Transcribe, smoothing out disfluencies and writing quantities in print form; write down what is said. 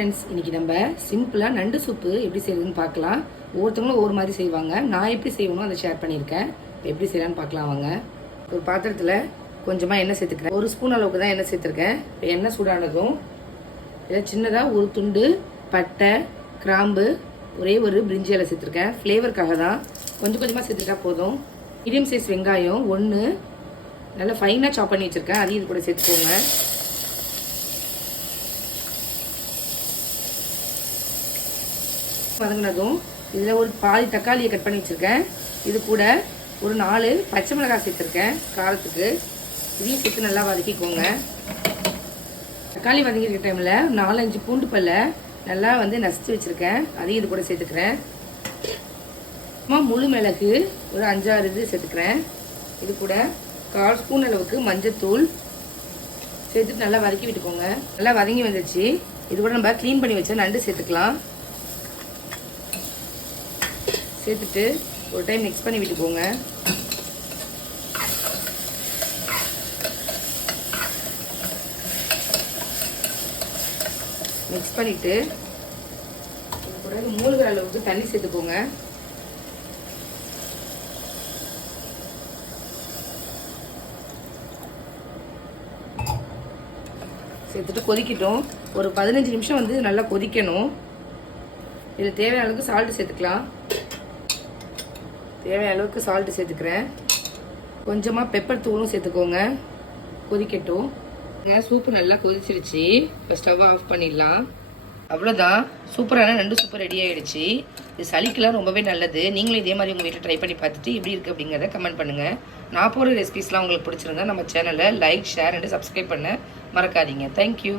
Friends, இன்றைக்கி நம்ம சிம்பிளாக நண்டு சூப்பு எப்படி செய்யறதுன்னு பார்க்கலாம். ஒவ்வொருத்தவங்களும் ஒவ்வொரு மாதிரி செய்வாங்க. நான் எப்படி செய்யணும் அதை ஷேர் பண்ணியிருக்கேன். இப்போ எப்படி செய்யலான்னு பார்க்கலாம் வாங்க. ஒரு பாத்திரத்தில் கொஞ்சமாக எண்ணெய் சேர்த்துக்கிறேன். 1 ஸ்பூன் அளவுக்கு தான் எண்ணெய் சேர்த்துருக்கேன். இப்போ எண்ணெய் சூடானதும் இதை சின்னதாக ஒரு துண்டு பட்டை, கிராம்பு, ஒரே ஒரு பிரிஞ்சி இலை சேர்த்துருக்கேன். ஃப்ளேவருக்காக தான் கொஞ்சம் கொஞ்சமாக சேர்த்துட்டா போதும். மீடியம் சைஸ் வெங்காயம் 1 நல்லா ஃபைனாக சாப் பண்ணி வச்சுருக்கேன். அதையும் இது கூட சேர்த்துக்கோங்க. வதங்கினதும் இதில் ஒரு பாதி தக்காளியை கட் பண்ணி வச்சுருக்கேன். இது கூட ஒரு 4 பச்சை மிளகாய் சேர்த்துருக்கேன் காரத்துக்கு. இதையும் சேர்த்து நல்லா வதக்கிக்கோங்க. தக்காளி வதங்கிருக்க டைமில் 4-5 பூண்டு பல்லை நல்லா நசுத்து வச்சுருக்கேன். அதையும் இது கூட சேர்த்துக்கிறேன். முழு மிளகு ஒரு 5-6 இது சேர்த்துக்கிறேன். இது கூட 1/4 ஸ்பூன் அளவுக்கு மஞ்சத்தூள் சேர்த்துட்டு நல்லா வதக்கி விட்டுக்கோங்க. நல்லா வதங்கி வந்துச்சு. இது கூட நம்ம க்ளீன் பண்ணி வச்ச நண்டு சேர்த்துக்கலாம். சேர்த்துட்டு ஒரு டைம் மிக்ஸ் பண்ணி விட்டுக்கோங்க. மிக்ஸ் பண்ணிவிட்டு இது கூட மூழ்கிற அளவுக்கு தண்ணி சேர்த்துக்கோங்க. சேர்த்துட்டு கொதிக்கட்டும். ஒரு 15 நிமிஷம் நல்லா கொதிக்கணும். இதில் தேவையான அளவுக்கு சால்ட்டு சேர்த்துக்கலாம். தேவையான அளவுக்கு சால்ட்டு சேர்த்துக்கிறேன். கொஞ்சமாக பெப்பர் தூளும் சேர்த்துக்கோங்க. கொதிக்கட்டும். சூப்பு நல்லா கொதிச்சிருச்சு. இப்போ ஸ்டவ் ஆஃப் பண்ணிடலாம். அவ்வளோதான், சூப்பரான நண்டு சூப்பு ரெடி ஆகிடுச்சு. இது சளிக்கெல்லாம் ரொம்பவே நல்லது. நீங்களும் இதே மாதிரி உங்கள் வீட்டில் ட்ரை பண்ணி பார்த்துட்டு எப்படி இருக்குது அப்படிங்கிறத கமெண்ட் பண்ணுங்கள். நான் போகிற ரெசிபிஸ்லாம் உங்களுக்கு பிடிச்சிருந்தா நம்ம சேனலை லைக், ஷேர் அண்ட் சப்ஸ்கிரைப் பண்ண மறக்காதீங்க. தேங்க்யூ.